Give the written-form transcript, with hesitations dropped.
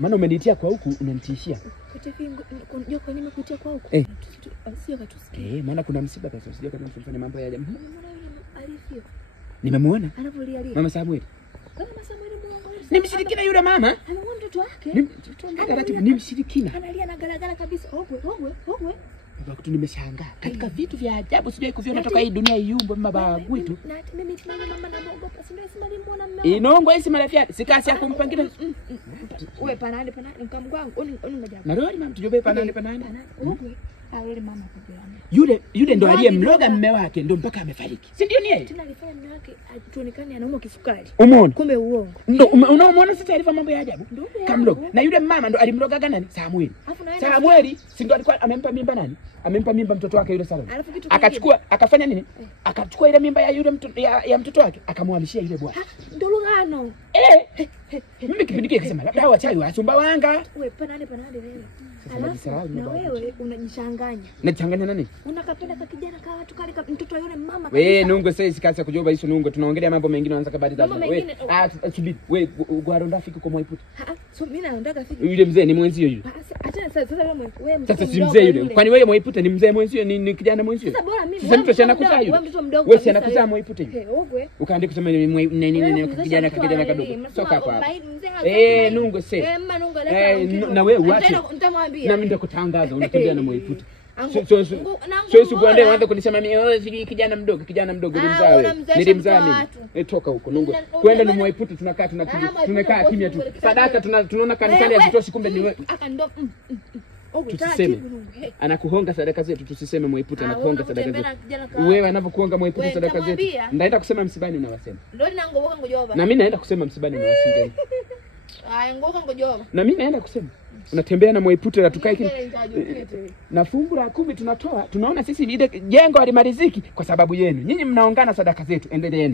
Maana umenitia kwa huku unanitishia. Kutefingo unajua kwa nini nimekutia kwa huku? Sio katusikia. Maana kuna msiba sasa usije kama tunafanya mambo ya ajabu. Alifio. Nimemuona. Anavulia. Mama Samuel. Mama Samuel muongo. Ni mshirikina yule mama. Anamuona mtoto wake. Ni mshirikina. Analia na galagala kabisa. Ogwe. Baba nimeshangaa. Katika vitu vya ajabu sijai kuviona toka hii dunia iyumbo mabaya kwetu. Na mimi mama na muogopa sio simali muona mmeo. Inongo hisi marafia sikasi ya kumpangira. Wewe panani mkamgu wangu ngoja. Na roho mama tujobe panani. Ogwe. Yule mama kujana. Yule ndo aliyemloga mume wake ndo mpaka amefariki. Si ndio ni yeye? Tena alifanya mume wake atuonekane anaumwa kisukari. Umeona? Kumbe uongo. Ndo unaona sasa taarifa mambo ya ajabu. Kamloga. Na yule mama ndo alimloga nani? Samuel. Samuel si ndo alikuwa amempa mimba nani? Amempa mimba mtoto wake yule Salome. Akachukua akafanya nini? Akachukua ile mimba ya yule ya mtoto wake akamhamishia yule bwana. Ndo lugano. Mimi kipindi kile akasema labda wachawi wasumba wanga. Wewe panani wewe. Na wewe unajichanganya. Najichanganya nani? Unakapenda ka kijana ka watu kale ka mtoto yule mama. Wewe nungo sasa sikasi kujoba hizo nungo tunaongelea mambo mengine wanaanza kabadi za. Wewe subiri wewe gwaronda fiki kwa Mwaiputa. So mimi naondoka fiki. Yule mzee ni mwenzio yule. Acha sasa wewe sasa si mzee yule. Kwani wewe Mwaiputa ni mzee mwenzio ni kijana mwenzio? Sasa bora mimi. Sasa mtu sana kuzaa yule. Wewe mtoto mdogo. Wewe si anakuzaa Mwaiputa yule. Ogwe. Ukaandika kusema nini kijana kadogo. Soka hapa. Nungo sasa. Na wewe uache. Nitamwambia. Na mimi ndakutangaza unatembea na Mwaiputa. Sio kuandaa waanze kunisema mimi kijana mdogo nilimzaa mimi. Toka huko nungo. Kwenda ni Mwaiputa tunakaa kimya tu. Sadaka tunaona kanisani hazitoshi kumbe ni wewe. Tusiseme anakuhonga sadaka zetu, tusiseme Mwaiputa anakuhonga sadaka zetu. Wewe anapokuhonga Mwaiputa sadaka zetu, ndaenda kusema msibani unawasema. Na mimi naenda kusema msibani unawasema. Na mimi naenda kusema unatembea na Mwaiputa na tukae na fungu la 10 tunatoa, tunaona sisi ile jengo alimaliziki kwa sababu yenu. Nyinyi mnaongana sadaka zetu, endeleeni.